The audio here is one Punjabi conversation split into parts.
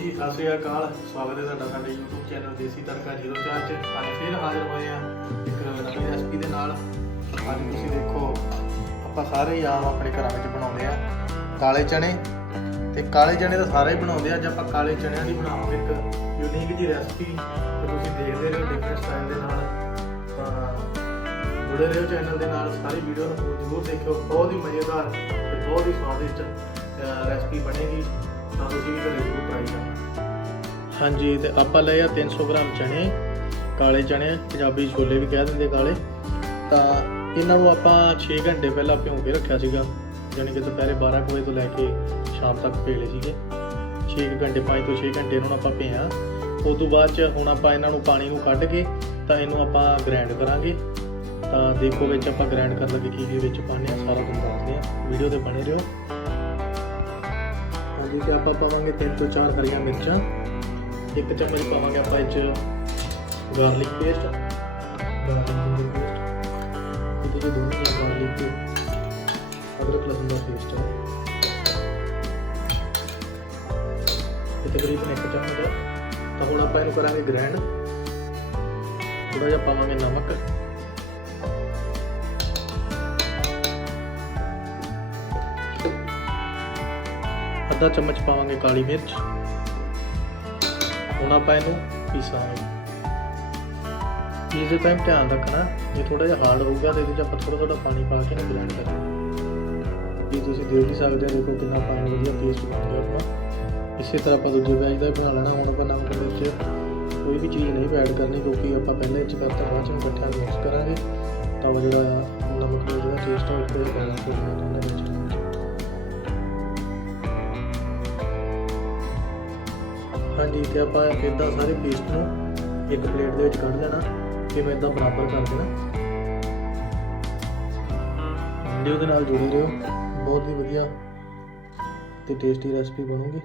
ਜੀ, ਸਤਿ ਸ਼੍ਰੀ ਅਕਾਲ। ਸਵਾਗਤ ਹੈ ਤੁਹਾਡਾ ਸਾਡੇ YouTube ਚੈਨਲ ਦੇਸੀ ਤੜਕਾ 04 ਚ ਅੱਜ ਫਿਰ ਹਾਜ਼ਰ ਹੋਏ ਆ ਇੱਕ ਨਵੀਂ ਰੈਸਪੀ ਦੇ ਨਾਲ। ਅੱਜ ਤੁਸੀਂ ਦੇਖੋ, ਆਪਾਂ ਸਾਰੇ ਹੀ ਆਮ ਆਪਣੇ ਘਰਾਂ ਵਿੱਚ ਬਣਾਉਂਦੇ ਆ ਕਾਲੇ ਚਣੇ ਤੇ ਕਾਲੇ ਚਣੇ ਤਾਂ ਸਾਰੇ ਹੀ ਬਣਾਉਂਦੇ ਆ ਅੱਜ ਆਪਾਂ ਕਾਲੇ ਚਣਿਆਂ ਦੀ ਬਣਾਵਾਂਗੇ ਇੱਕ ਯੂਨੀਕ ਜੀ ਰੈਸਪੀ ਤੇ ਤੁਸੀਂ ਦੇਖਦੇ ਰਹੋ ਡਿਫਰੈਂਟ ਸਟਾਈਲ ਦੇ ਨਾਲ। ਤਾਂ ਜੁੜੇ ਰਹੋ ਚੈਨਲ ਦੇ ਨਾਲ, ਸਾਰੀ ਵੀਡੀਓ ਨੂੰ ਜ਼ਰੂਰ ਦੇਖਿਓ। ਬਹੁਤ ਹੀ ਮਜ਼ੇਦਾਰ ਤੇ ਬਹੁਤ ਹੀ ਸਵਾਦਿਸ਼ਟ ਰੈਸਪੀ ਬਣੇਗੀ। ਤਾਂ ਤੁਸੀਂ ਵੀ ਘਰੇ ਜ਼ਰੂਰ ਟਰਾਈ ਕਰਨਾ ਹਾਂਜੀ, ਤੇ ਆਪਾਂ ਲਏ ਆ 300 ਗ੍ਰਾਮ ਚਣੇ ਕਾਲੇ ਚਣੇ ਪੰਜਾਬੀ ਛੋਲੇ ਵੀ ਕਹਿ ਦਿੰਦੇ ਕਾਲੇ। ਤਾਂ ਇਹਨਾਂ ਨੂੰ ਆਪਾਂ 6 ਘੰਟੇ ਪਹਿਲਾਂ ਭਿਉਂ ਕੇ ਰੱਖਿਆ ਸੀਗਾ ਯਾਨੀ ਕਿ ਦੁਪਹਿਰੇ 12 ਕੁ ਵਜੇ ਤੋਂ ਲੈ ਕੇ ਸ਼ਾਮ ਤੱਕ ਭੇਲੇ ਸੀਗੇ। 6 ਘੰਟੇ 5 ਤੋਂ 6 ਘੰਟੇ ਇਹਨਾਂ ਨੂੰ ਆਪਾਂ ਭਿਆ। ਉਸ ਤੋਂ ਬਾਅਦ ਚ ਹੁਣ ਆਪਾਂ ਇਹਨਾਂ ਨੂੰ ਪਾਣੀ ਨੂੰ ਕੱਢ ਕੇ ਤਾਂ ਇਹਨੂੰ ਆਪਾਂ ਗ੍ਰਾਈਂਡ ਕਰਾਂਗੇ। ਤਾਂ ਦੇਖੋ ਵਿੱਚ ਆਪਾਂ ਗ੍ਰਾਈਂਡ ਕਰਨ ਲੱਗੇ ਕੀ ਕੀ ਵਿੱਚ ਪਾਣੇ ਆ ਸਾਰਾ ਤੁਹਾਨੂੰ ਦੱਸਦੇ ਆ ਵੀਡੀਓ ਤੇ ਬਣੇ ਰਹੋ। ਹਾਂਜੀ, ਤੇ ਆਪਾਂ ਪਾਵਾਂਗੇ ਤਿੰਨ ਤੋਂ ਚਾਰ ਹਰੀਆਂ ਮਿਰਚਾਂ। ਇੱਕ ਚਮਚ ਪਾਵਾਂਗੇ ਆਪਾਂ ਇਹ ਚ ਗਾਰਲਿਕ ਪੇਸਟ ਗਾਰਲਿਕ ਪੇਸਟ ਇਹਦੇ ਚ ਦੋਨੋਂ ਹੀ ਗਾਰਲਿਕ ਤੇ ਅਦਰਕ ਲਸਣ ਦਾ ਪੇਸਟ ਹੈ ਇਹ ਤਕਰੀਬਨ ਇੱਕ ਚਮਚ ਤਾਂ ਹੁਣ ਆਪਾਂ ਇਹਨੂੰ ਕਰਾਂਗੇ ਗ੍ਰਾਈਂਡ ਥੋੜਾ ਜਿਹਾ ਪਾਵਾਂਗੇ ਨਮਕ। ਅੱਧਾ ਚਮਚ ਪਾਵਾਂਗੇ ਕਾਲੀ ਮਿਰਚ। ਹੁਣ ਆਪਾਂ ਇਹਨੂੰ ਪੀਸਾਂਗੇ। ਪੀਸਦੇ ਟਾਈਮ ਧਿਆਨ ਰੱਖਣਾ ਇਹ ਥੋੜਾ ਜਿਹਾ ਹਾਰਡ ਹੋਊਗਾ ਤੇ ਇਹਦੇ 'ਚ ਆਪਾਂ ਥੋੜਾ ਥੋੜਾ ਪਾਣੀ ਪਾ ਕੇ ਇਹਨੂੰ ਬਲੈਂਡ ਕਰਾਂਗੇ ਇਹ ਤੁਸੀਂ ਦੇਖ ਹੀ ਸਕਦੇ ਹੋ ਦੇਖੋ ਕਿੰਨਾ ਪਾਣੀ ਵਧੀਆ ਪੇਸਟ ਬਣ ਗਿਆ ਆਪਣਾ। ਇਸੇ ਤਰ੍ਹਾਂ ਆਪਾਂ ਦੂਜੇ ਬੈਚ ਦਾ ਬਣਾ ਲੈਣਾ, ਹੁਣ ਆਪਾਂ ਨਮਕ ਵਿੱਚ ਕੋਈ ਵੀ ਚੀਜ਼ ਨਹੀਂ ਐਡ ਕਰਨੀ ਕਿਉਂਕਿ ਆਪਾਂ ਪਹਿਲੇ ਚ ਕਰਤਾ ਬਾਅਦ ਚ ਇਕੱਠਾ ਮਿਕਸ ਕਰਾਂਗੇ। ਤਾਂ ਜਿਹੜਾ ਨਮਕ ਦਾ ਜਿਹੜਾ ਟੇਸਟ ਹੈ ਉਹ ਕੋਈ ਬੈਲੈਂਸ ਹੋ ਜਾਣਾ ਇਹਨਾਂ ਵਿੱਚ ਆਪਾਂ ਇਦਾਂ ਸਾਰੇ ਪੇਸਟ ਨੂੰ ਇੱਕ ਪਲੇਟ ਦੇ ਵਿੱਚ ਕੱਢ ਲੈਣਾ ਕਿਵੇਂ ਇਦਾਂ ਬਰਾਬਰ ਕਰ ਦੇਣਾ। ਵੀਡੀਓ ਦੇ ਨਾਲ ਜੁੜੇ ਰਹੋ, ਬਹੁਤ ਹੀ ਵਧੀਆ ਤੇ ਟੇਸਟੀ ਰੈਸਪੀ ਬਣੂਗੀ।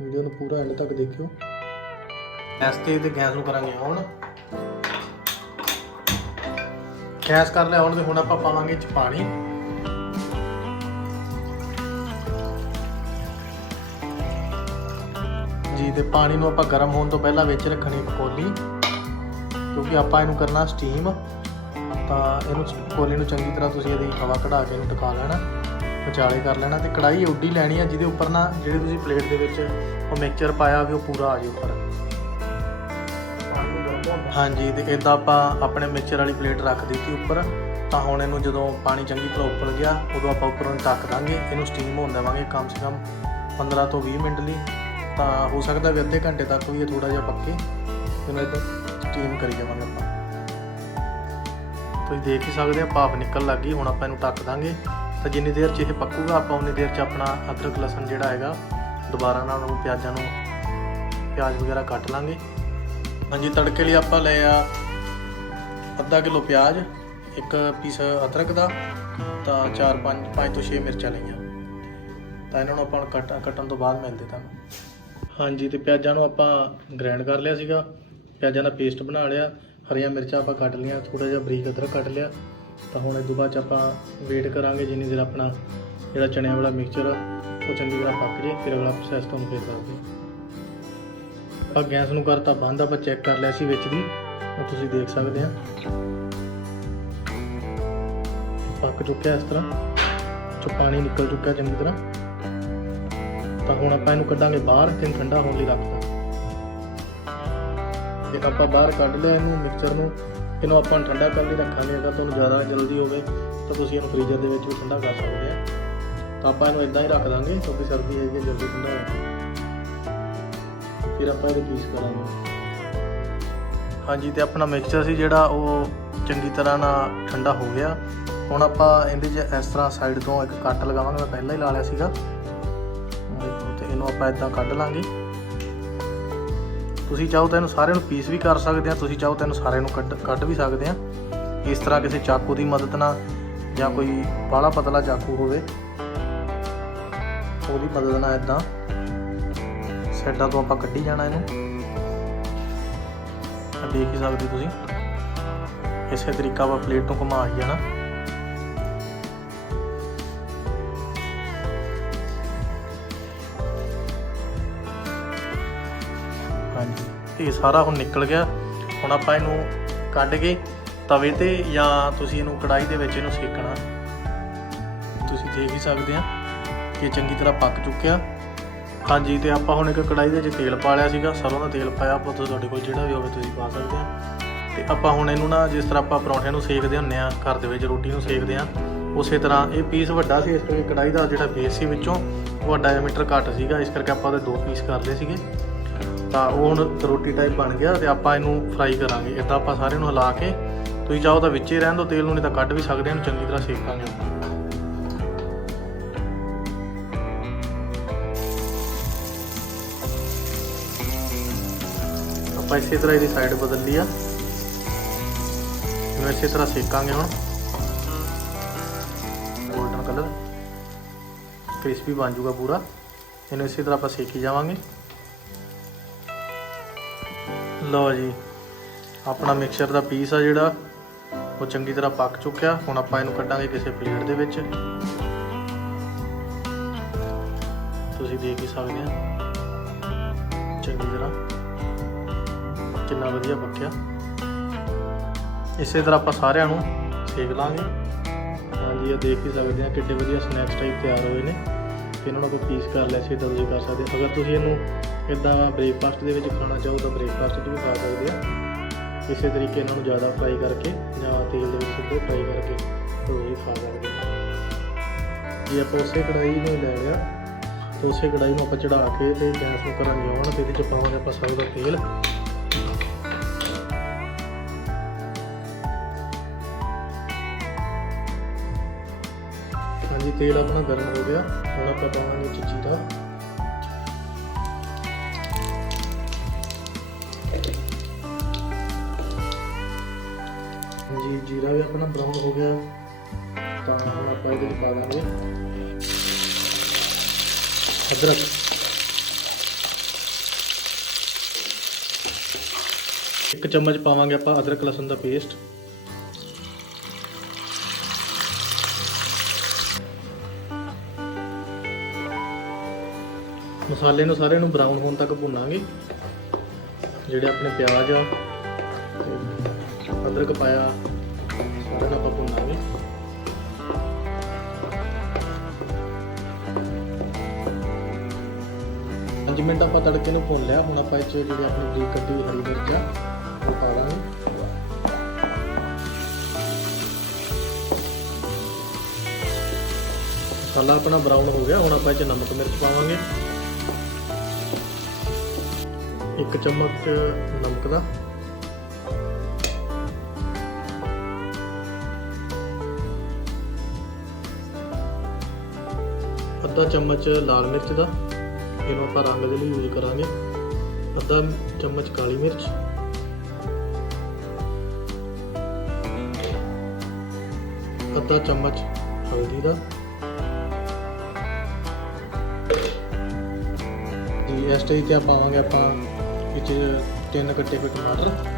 ਵੀਡੀਓ ਨੂੰ ਪੂਰਾ ਐਂਡ ਤੱਕ ਦੇਖਿਓ। ਗੈਸ ਤੇ ਤੇ ਗੈਸ ਨੂੰ ਕਰਾਂਗੇ ਔਨ ਗੈਸ ਕਰ ਲਿਆ ਹੁਣ ਤੇ ਹੁਣ ਆਪਾਂ ਪਾਵਾਂਗੇ ਚ ਪਾਣੀ। ਜੀ ਤੇ ਪਾਣੀ ਨੂੰ ਆਪਾਂ ਗਰਮ ਹੋਣ ਤੋਂ ਪਹਿਲਾਂ ਵਿੱਚ ਰੱਖਣੀ ਇੱਕ ਕੋਲੀ ਕਿਉਂਕਿ ਆਪਾਂ ਇਹਨੂੰ ਕਰਨਾ ਸਟੀਮ ਤਾਂ ਇਹਨੂੰ ਕੋਲੀ ਨੂੰ ਚੰਗੀ ਤਰ੍ਹਾਂ ਤੁਸੀਂ ਇਹਦੀ ਹਵਾ ਕਢਾ ਕੇ ਇਹਨੂੰ ਟਿਕਾ ਲੈਣਾ, ਵਿਚਾਲੇ ਕਰ ਲੈਣਾ, ਤੇ ਕੜਾਈ ਉੱਡੀ ਲੈਣੀ ਆ, ਜਿਹਦੇ ਉੱਪਰ ਨਾ ਜਿਹੜੇ ਤੁਸੀਂ ਪਲੇਟ ਦੇ ਵਿੱਚ ਉਹ ਮਿਕਸਚਰ ਪਾਇਆ ਹੋਵੇ ਉਹ ਪੂਰਾ ਆ ਜਾਵੇ ਉੱਪਰ। ਹਾਂਜੀ, ਤੇ ਇਦਾਂ ਆਪਾਂ ਆਪਣੇ ਮਿਕਸਚਰ ਵਾਲੀ ਪਲੇਟ ਰੱਖ ਦਿੱਤੀ ਉੱਪਰ, ਤਾਂ ਹੁਣ ਇਹਨੂੰ ਜਦੋਂ ਪਾਣੀ ਚੰਗੀ ਤਰ੍ਹਾਂ ਉੱਪਲ ਗਿਆ, ਉਦੋਂ ਆਪਾਂ ਉੱਪਰੋਂ ਢੱਕ ਦਾਂਗੇ, ਇਹਨੂੰ ਸਟੀਮ ਹੋਣ ਦੇਵਾਂਗੇ ਕਮ ਸੇ ਕਮ 15 ਤੋਂ 20 ਮਿੰਟ ਲਈ। ਤਾਂ ਹੋ ਸਕਦਾ ਵੀ ਅੱਧੇ ਘੰਟੇ ਤੱਕ ਵੀ ਇਹ ਥੋੜਾ ਜਿਹਾ ਪੱਕੇ ਇਹਨੂੰ ਇਦਾਂ ਸਟੀਮ ਕਰੀ ਜਾਵਾਂਗੇ ਆਪਾਂ। ਤੁਸੀਂ ਦੇਖ ਹੀ ਸਕਦੇ ਆ, ਭਾਫ ਨਿਕਲ ਲੱਗ ਗਈ, ਹੁਣ ਆਪਾਂ ਇਹਨੂੰ ਢੱਕ ਦਾਂਗੇ। ਤਾਂ ਜਿੰਨੀ ਦੇਰ ਚ ਇਹ ਪੱਕੂਗਾ, ਆਪਾਂ ਉਨੀ ਦੇਰ ਚ ਆਪਣਾ ਅਦਰਕ, ਲਸਣ ਜਿਹੜਾ ਹੈਗਾ, ਦੁਬਾਰਾ ਨਾਲ ਉਹਨੂੰ ਪਿਆਜ਼ਾਂ ਨੂੰ ਪਿਆਜ਼ ਵਗੈਰਾ ਕੱਟ ਲਾਂਗੇ। ਹਾਂਜੀ, ਤੜਕੇ ਲਈ ਆਪਾਂ ਲਏ ਆ ਅੱਧਾ ਕਿਲੋ ਪਿਆਜ਼, ਇੱਕ ਪੀਸ ਅਦਰਕ ਦਾ, ਤਾਂ 4 5 5 ਤੋਂ 6 ਮਿਰਚਾਂ ਲਈਆਂ। ਤਾਂ ਇਹਨਾਂ ਨੂੰ ਆਪਾਂ ਕੱਟ ਕੱਟਣ ਤੋਂ ਬਾਅਦ ਮਿਲਦੇ ਤੁਹਾਨੂੰ ਹਾਂਜੀ, ਤੇ ਪਿਆਜ਼ਾਂ ਨੂੰ ਆਪਾਂ ਗ੍ਰਾਈਂਡ ਕਰ ਲਿਆ ਸੀਗਾ। ਪਿਆਜ਼ਾਂ ਦਾ ਪੇਸਟ ਬਣਾ ਲਿਆ। ਹਰੀਆਂ ਮਿਰਚਾਂ ਆਪਾਂ ਕੱਟ ਲਈਆਂ ਥੋੜਾ ਜਿਹਾ ਬਰੀਕ ਅਦਰਕ ਕੱਟ ਲਿਆ। ਤਾਂ ਹੁਣ ਇਹ ਤੋਂ ਬਾਅਦ 'ਚ ਆਪਾਂ ਵੇਟ ਕਰਾਂਗੇ ਜਿੰਨੀ ਦੇਰ ਆਪਣਾ ਜਿਹੜਾ ਚਣਿਆਂ ਵਾਲਾ ਮਿਕਸਚਰ ਆ, ਉਹ ਚੰਗੀ ਤਰ੍ਹਾਂ ਪੱਕ ਜੇ, ਫਿਰ ਅਗਲਾ ਪ੍ਰੋਸੈਸ ਤੁਹਾਨੂੰ ਫੇਰ ਦੱਸਦੇ ਆਪਾਂ ਗੈਸ ਨੂੰ ਕਰਤਾ ਬੰਦ, ਆਪਾਂ ਚੈੱਕ ਕਰ ਲਿਆ ਸੀ ਵਿੱਚ ਵੀ। ਉਹ ਤੁਸੀਂ ਦੇਖ ਸਕਦੇ ਆ। ਪੱਕ ਚੁੱਕਿਆ ਇਸ ਤਰ੍ਹਾਂ। 'ਚੋਂ ਪਾਣੀ ਨਿਕਲ ਚੁੱਕਿਆ ਚੰਗੀ ਤਰ੍ਹਾਂ। ਤਾਂ ਹੁਣ ਆਪਾਂ ਇਹਨੂੰ ਕੱਢਾਂਗੇ ਬਾਹਰ ਤੇ ਠੰਡਾ ਹੋਣ ਲਈ ਰੱਖਦਾ ਤੇ ਆਪਾਂ ਬਾਹਰ ਕੱਢ ਲਿਆ ਇਹਨੂੰ ਮਿਕਸਚਰ ਨੂੰ ਇਹਨੂੰ ਆਪਾਂ ਠੰਡਾ ਕਰਨ ਲਈ ਰੱਖਾਂਗੇ ਅਗਰ ਤੁਹਾਨੂੰ ਜ਼ਿਆਦਾ ਜਲਦੀ ਹੋਵੇ ਤਾਂ ਤੁਸੀਂ ਇਹਨੂੰ ਫ੍ਰੀਜ਼ਰ ਦੇ ਵਿੱਚ ਵੀ ਠੰਡਾ ਕਰ ਸਕਦੇ ਆ। ਤਾਂ ਆਪਾਂ ਇਹਨੂੰ ਇਦਾਂ ਹੀ ਰੱਖ ਦਾਂਗੇ ਕਿਉਂਕਿ ਸਰਦੀ ਹੈਗੀ ਹੈ, ਜਲਦੀ ਠੰਡਾ ਹੋ ਜਾਂਦਾ ਫਿਰ ਆਪਾਂ ਇਹਦੇ ਪੀਸ ਕਰਾਂਗੇ। ਹਾਂਜੀ ਤੇ ਆਪਣਾ ਮਿਕਸਚਰ ਸੀ ਜਿਹੜਾ ਉਹ ਚੰਗੀ ਤਰ੍ਹਾਂ ਨਾਲ ਠੰਡਾ ਹੋ ਗਿਆ। ਹੁਣ ਆਪਾਂ ਇਹਦੇ 'ਚ ਇਸ ਤਰ੍ਹਾਂ ਸਾਈਡ ਤੋਂ ਇੱਕ ਕੱਟ ਲਗਾਵਾਂਗੇ ਮੈਂ ਪਹਿਲਾਂ ਹੀ ਲਾ ਲਿਆ ਸੀਗਾ। ਦੇਖੋ ਆਪਾਂ ਇਦਾਂ ਕੱਢ ਲਾਂਗੇ। ਤੁਸੀਂ ਚਾਹੋ ਤਾਂ ਇਹਨੂੰ ਸਾਰਿਆਂ ਨੂੰ ਪੀਸ ਵੀ ਕਰ ਸਕਦੇ ਆ, ਤੁਸੀਂ ਚਾਹੋ ਤਾਂ ਇਹਨੂੰ ਸਾਰਿਆਂ ਨੂੰ ਕੱਢ ਕੱਢ ਵੀ ਸਕਦੇ ਆ। ਇਸ ਤਰ੍ਹਾਂ ਕਿਸੇ ਚਾਕੂ ਦੀ ਮਦਦ ਨਾਲ ਜਾਂ ਕੋਈ ਬਾਹਲਾ ਪਤਲਾ ਚਾਕੂ ਹੋਵੇ, ਉਹਦੀ ਮਦਦ ਨਾਲ ਇਦਾਂ ਸੈੱਟਾਂ ਤੋਂ ਆਪਾਂ ਕੱਢੀ ਜਾਣਾ ਇਹਨੂੰ। ਆਹ ਦੇਖ ਹੀ ਸਕਦੇ ਤੁਸੀਂ। ਇਸੇ ਤਰੀਕਾ ਆਪਾਂ ਪਲੇਟ ਨੂੰ ਘੁਮਾ ਹੀ ਜਾਣਾ ਇਹ ਸਾਰਾ ਹੁਣ ਨਿਕਲ ਗਿਆ। ਹੁਣ ਆਪਾਂ ਇਹਨੂੰ ਕੱਢ ਕੇ ਤਵੇ ਤੇ ਜਾਂ ਤੁਸੀਂ ਇਹਨੂੰ ਕੜਾਈ ਦੇ ਵਿੱਚ ਇਹਨੂੰ ਸੇਕਣਾ। ਤੁਸੀਂ ਦੇਖ ਹੀ ਸਕਦੇ ਆ ਕਿ ਇਹ ਚੰਗੀ ਤਰ੍ਹਾਂ ਪੱਕ ਚੁੱਕਿਆ। ਹਾਂਜੀ, ਤੇ ਆਪਾਂ ਹੁਣ ਇੱਕ ਕੜਾਈ ਦੇ ਵਿੱਚ ਤੇਲ ਪਾ ਲਿਆ ਸੀਗਾ। ਸਰੋਂ ਦਾ ਤੇਲ ਪਾਇਆ ਆਪਾਂ ਤੁਹਾਡੇ ਕੋਲ, ਜਿਹੜਾ ਵੀ ਹੋਵੇ ਤੁਸੀਂ ਪਾ ਸਕਦੇ ਆ। ਤੇ ਆਪਾਂ ਹੁਣ ਇਹਨੂੰ ਨਾ ਜਿਸ ਤਰ੍ਹਾਂ ਆਪਾਂ ਪਰੌਂਠਿਆਂ ਨੂੰ ਸੇਕਦੇ ਹੁੰਨੇ ਆ, ਘਰ ਦੇ ਵਿੱਚ ਰੋਟੀ ਨੂੰ ਸੇਕਦੇ ਆ, ਉਸੇ ਤਰ੍ਹਾਂ ਇਹ ਪੀਸ ਵੱਡਾ ਸੀ, ਇਸ ਕਰਕੇ ਕੜਾਈ ਦਾ ਜਿਹੜਾ ਬੇਸ ਸੀ ਵਿੱਚੋਂ, ਉਹ ਡਾਇਮੀਟਰ ਘੱਟ ਸੀਗਾ। ਇਸ ਕਰਕੇ ਆਪਾਂ ਉਹਦੇ ਦੋ ਪੀਸ ਕਰ ਲਏ ਸੀਗੇ। ਤਾਂ ਉਹ ਹੁਣ ਰੋਟੀ ਟਾਈਪ ਬਣ ਗਿਆ ਤੇ ਆਪਾਂ ਇਹਨੂੰ ਫਰਾਈ ਕਰਾਂਗੇ। ਇਦਾਂ ਆਪਾਂ ਸਾਰਿਆਂ ਨੂੰ ਹਿਲਾ ਕੇ ਤੁਸੀਂ ਚਾਹੋ ਤਾਂ ਵਿੱਚੇ ਰਹਿਣ ਦਿਓ, ਤੇਲ ਨੂੰ ਨਹੀਂ ਤਾਂ ਕੱਢ ਵੀ ਸਕਦੇ ਹਾਂ ਇਹਨੂੰ ਚੰਗੀ ਤਰ੍ਹਾਂ ਸੇਕਾਂਗੇ ਆਪਾਂ। ਆਪਾਂ ਇਸੇ ਤਰ੍ਹਾਂ ਇਹਦੀ ਸਾਈਡ ਬਦਲ ਲਈ ਆ। ਇਹਨੂੰ ਇਸੇ ਤਰ੍ਹਾਂ ਸੇਕਾਂਗੇ ਹੁਣ। ਗੋਲਡਨ ਕਲਰ ਕ੍ਰਿਸਪੀ ਬਣ ਜਾਊਗਾ ਪੂਰਾ। ਇਹਨੂੰ ਇਸੇ ਤਰ੍ਹਾਂ ਆਪਾਂ ਸੇਕੀ ਜਾਵਾਂਗੇ। ਲਓ ਜੀ, ਆਪਣਾ ਮਿਕਸਚਰ ਦਾ ਪੀਸ ਆ ਜਿਹੜਾ, ਉਹ ਚੰਗੀ ਤਰ੍ਹਾਂ ਪੱਕ ਚੁੱਕਿਆ। ਹੁਣ ਆਪਾਂ ਇਹਨੂੰ ਕੱਢਾਂਗੇ ਕਿਸੇ ਪਲੇਟ ਦੇ ਵਿੱਚ। ਤੁਸੀਂ ਦੇਖ ਹੀ ਸਕਦੇ ਆ ਚੰਗੀ ਤਰ੍ਹਾਂ ਕਿੰਨਾ ਵਧੀਆ ਪੱਕਿਆ। ਇਸੇ ਤਰ੍ਹਾਂ ਆਪਾਂ ਸਾਰਿਆਂ ਨੂੰ ਸੇਕ ਲਾਂਗੇ। ਹਾਂਜੀ, ਇਹ ਦੇਖ ਹੀ ਸਕਦੇ ਆ ਕਿੱਡੇ ਵਧੀਆ ਸਨੈਕਸ ਟਾਈਪ ਤਿਆਰ ਹੋਏ ਨੇ। ਤੇ ਇਹਨਾਂ ਨੂੰ ਆਪਾਂ ਪੀਸ ਕਰ ਲਿਆ ਸੀ ਤਾਂ ਤੁਸੀਂ ਕਰ ਸਕਦੇ ਅਗਰ ਤੁਸੀਂ ਇਹਨੂੰ ਇਦਾਂ ਬ੍ਰੇਕਫਾਸਟ ਦੇ ਵਿੱਚ ਖਾਣਾ ਚਾਹੋ ਤਾਂ ਬ੍ਰੇਕਫਾਸਟ 'ਚ ਵੀ ਖਾ ਸਕਦੇ ਆ। ਇਸੇ ਤਰੀਕੇ ਇਹਨਾਂ ਨੂੰ ਜ਼ਿਆਦਾ ਫਰਾਈ ਕਰਕੇ ਜਾਂ ਤੇਲ ਦੇ ਵਿੱਚ ਸਿੱਧੇ ਫਰਾਈ ਕਰਕੇ ਤੁਸੀਂ ਖਾ ਸਕਦੇ ਹੋ ਜੇ ਆਪਾਂ ਉਸੇ ਕੜਾਈ ਨੂੰ ਲੈ ਲਿਆ, ਤਾਂ ਉਸੇ ਕੜਾਈ ਨੂੰ ਆਪਾਂ ਚੜਾ ਕੇ ਤੇ ਗੈਸ ਨੂੰ ਕਰਾਂਗੇ ਆਉਣ ਤੇ ਇਹਦੇ ਚ ਪਾਵਾਂਗੇ ਆਪਾਂ ਸਰੋਂ ਦਾ ਤੇਲ। ਹਾਂਜੀ, ਤੇਲ ਆਪਣਾ ਗਰਮ ਹੋ ਗਿਆ। ਹੁਣ ਆਪਾਂ ਪਾਵਾਂਗੇ ਇਹ 'ਚ ਜੀਰਾ ਜੀਰਾ ਵੀ ਆਪਣਾ ਬਰਾਊਨ ਹੋ ਗਿਆ। ਤਾਂ ਹੁਣ ਆਪਾਂ ਇਹਦੇ ਵਿੱਚ ਪਾ ਦਾਂਗੇ। ਅਦਰਕ। ਇੱਕ ਚਮਚ ਪਾਵਾਂਗੇ ਆਪਾਂ ਅਦਰਕ ਲਸਣ ਦਾ ਪੇਸਟ ਮਸਾਲੇ ਨੂੰ ਸਾਰੇ ਨੂੰ ਬਰਾਊਨ ਹੋਣ ਤੱਕ ਭੁੰਨਾਂਗੇ। ਜਿਹੜੇ ਆਪਣੇ ਪਿਆਜ਼ ਆ ਅਦਰਕ ਪਾਇਆ। ਸਾਰਾ ਨੂੰ ਆਪਾਂ ਭੁੰਨਾਂਗੇ ਪੰਜ ਮਿੰਟ ਆਪਾਂ ਤੜਕੇ ਨੂੰ ਭੁੰਨ ਲਿਆ ਹੁਣ ਆਪਾਂ ਇਹ 'ਚ ਜਿਹੜੀ ਆਪਣੀ ਬਰੀਕ ਕੱਟੀ ਹਰੀ ਮਿਰਚ ਆ ਉਹ ਪਾ ਦਾਂਗੇ ਮਸਾਲਾ ਆਪਣਾ ਬਰਾਊਨ ਹੋ ਗਿਆ ਹੁਣ ਆਪਾਂ ਇਹ 'ਚ ਨਮਕ ਮਿਰਚ ਪਾਵਾਂਗੇ ਇੱਕ ਚਮਚ ਨਮਕ ਦਾ ਅੱਧਾ ਚਮਚ ਲਾਲ ਮਿਰਚ ਦਾ, ਇਹਨੂੰ ਆਪਾਂ ਰੰਗ ਦੇ ਲਈ ਯੂਜ਼ ਕਰਾਂਗੇ। ਅੱਧਾ ਚਮਚ ਕਾਲੀ ਮਿਰਚ। ਅੱਧਾ ਚਮਚ ਹਲਦੀ ਦਾ। ਜੀ ਇਸ ਸਟੇਜ ਤੇ ਆਪਾਂ ਪਾਵਾਂਗੇ ਆਪਾਂ ਵਿੱਚ ਤਿੰਨ ਕੱਟੇ ਹੋਏ ਟਮਾਟਰ।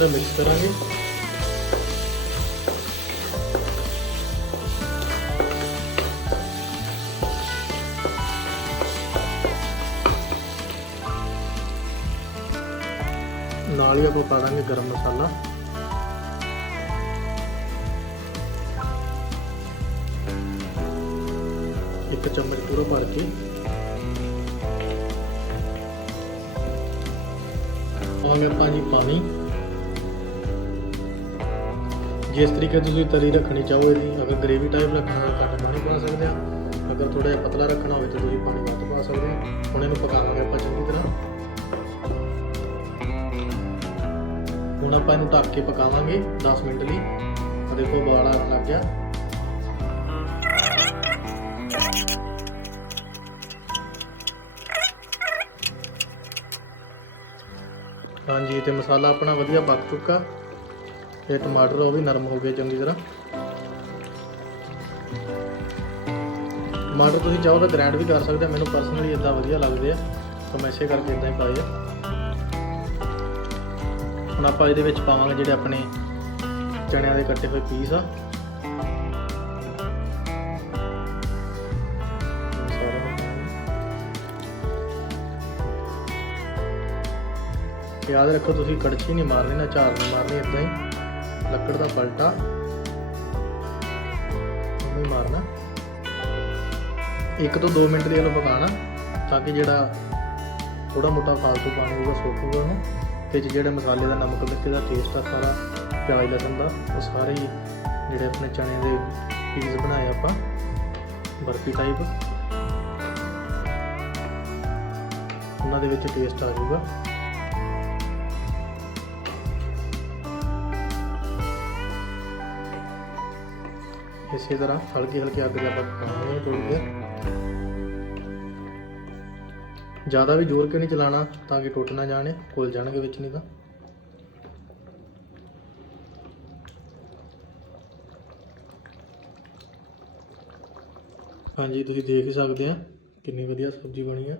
ਤਰ੍ਹਾਂ ਮਿਕਸ ਕਰਾਂਗੇ। ਨਾਲ ਹੀ ਆਪਾਂ ਪਾ ਦਾਂਗੇ ਗਰਮ ਮਸਾਲਾ। ਇੱਕ ਚਮਚ ਪੂਰਾ ਭਰ ਕੇ। ਪਾਵਾਂਗੇ ਆਪਾਂ ਜੀ ਪਾਣੀ। ਜਿਸ ਤਰੀਕੇ ਤੁਸੀਂ ਤਰੀ ਰੱਖਣੀ ਚਾਹੋ ਇਹਦੀ, ਅਗਰ ਗ੍ਰੇਵੀ ਟਾਈਪ ਰੱਖਣਾ ਤਾਂ ਘੱਟ ਪਾਣੀ ਪਾ ਸਕਦੇ ਆ। ਅਗਰ ਥੋੜਾ ਜਿਹਾ ਪਤਲਾ ਰੱਖਣਾ ਹੋਵੇ ਤਾਂ ਤੁਸੀਂ ਪਾਣੀ ਵੱਧ ਪਾ ਸਕਦੇ ਆ। ਹੁਣ ਇਹਨੂੰ ਪਕਾਵਾਂਗੇ ਆਪਾਂ ਚੰਗੀ ਤਰ੍ਹਾਂ। ਹੁਣ ਆਪਾਂ ਇਹਨੂੰ ਢੱਕ ਕੇ ਪਕਾਵਾਂਗੇ 10 ਮਿੰਟ ਲਈ। ਆ ਦੇਖੋ ਉਬਾਲ ਆਉਣ ਲੱਗ ਗਿਆ। ਹਾਂਜੀ, ਤੇ ਮਸਾਲਾ ਆਪਣਾ ਵਧੀਆ ਪੱਕ ਚੁੱਕਾ। ਇਹ ਟਮਾਟਰ ਉਹ ਵੀ ਨਰਮ ਹੋ ਗਏ, ਚੰਗੀ ਤਰ੍ਹਾਂ। ਟਮਾਟਰ ਤੁਸੀਂ ਚਾਹੋ ਤਾਂ ਗ੍ਰਾਈਂਡ ਵੀ ਕਰ ਸਕਦੇ ਆ, ਮੈਨੂੰ ਪਰਸਨਲੀ ਇਦਾਂ ਵਧੀਆ ਲੱਗਦੇ ਆ। ਤਾਂ ਮੈਂ ਇਸੇ ਕਰਕੇ ਇਦਾਂ ਹੀ ਪਾਏ ਆ। ਹੁਣ ਆਪਾਂ ਇਹਦੇ ਵਿੱਚ ਪਾਵਾਂਗੇ ਜਿਹੜੇ ਆਪਣੇ ਚਣਿਆਂ ਦੇ ਕੱਟੇ ਹੋਏ ਪੀਸ ਆ। ਯਾਦ ਰੱਖੋ, ਤੁਸੀਂ ਕੜਛੀ ਨਹੀਂ ਮਾਰਨੀ, ਨਾ ਝਾਰ ਨਹੀਂ ਮਾਰਨੀ ਇਦਾਂ ਹੀ। ਲੱਕੜ ਦਾ ਪਲਟਾ ਨਹੀਂ ਮਾਰਨਾ। ਇੱਕ ਤੋਂ 2 ਮਿੰਟ ਲਈ ਇਹਨੂੰ ਪਕਾਉਣਾ ਤਾਂ ਕਿ ਜਿਹੜਾ ਥੋੜਾ ਮੋਟਾ ਫਾਲਤੂ ਪਾਣੀ ਹੋਊਗਾ ਸੋਕੂਗਾ ਉਹਨੂੰ। ਤੇ ਜਿਹੜੇ ਮਸਾਲੇ ਦਾ ਨਮਕ, ਮਿਰਚ ਦਾ ਟੇਸਟ ਆ, ਸਾਰਾ ਪਿਆਜ਼, ਲਸਣ ਦਾ, ਉਹ ਸਾਰੇ ਹੀ ਜਿਹੜੇ ਆਪਣੇ ਚਣੇ ਦੇ ਪੀਸ ਬਣਾਏ ਆਪਾਂ, ਬਰਫੀ ਟਾਈਪ ਉਹਨਾਂ ਦੇ ਵਿੱਚ ਟੇਸਟ ਆ ਜਾਊਗਾ। ਇਸੇ ਤਰ੍ਹਾਂ ਹਲਕੀ ਹਲਕੀ ਅੱਗ ਤੇ ਆਪਾਂ ਪਕਾਵਾਂਗੇ ਥੋੜੀ ਦੇਰ। ਜ਼ਿਆਦਾ ਵੀ ਜ਼ੋਰ ਕੇ ਨਹੀਂ ਚਲਾਣਾ ਤਾਂ ਕਿ ਟੁੱਟ ਨਾ ਜਾਣੇ ਕੋਲ ਜਾਣਗੇ ਵਿੱਚ ਨਹੀਂ ਤਾਂ। ਹਾਂਜੀ, ਤੁਸੀਂ ਦੇਖ ਹੀ ਸਕਦੇ ਆ ਕਿੰਨੀ ਵਧੀਆ ਸਬਜ਼ੀ ਬਣੀ ਆ।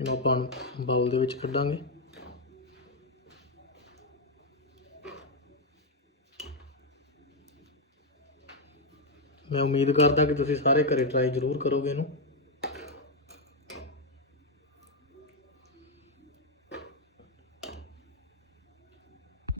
ਇਹਨੂੰ ਆਪਾਂ ਬਾਉਲ ਦੇ ਵਿੱਚ ਕੱਢਾਂਗੇ। ਮੈਂ ਉਮੀਦ ਕਰਦਾ ਕਿ ਤੁਸੀਂ ਸਾਰੇ ਘਰੇ ਟਰਾਈ ਜ਼ਰੂਰ ਕਰੋਗੇ ਇਹਨੂੰ।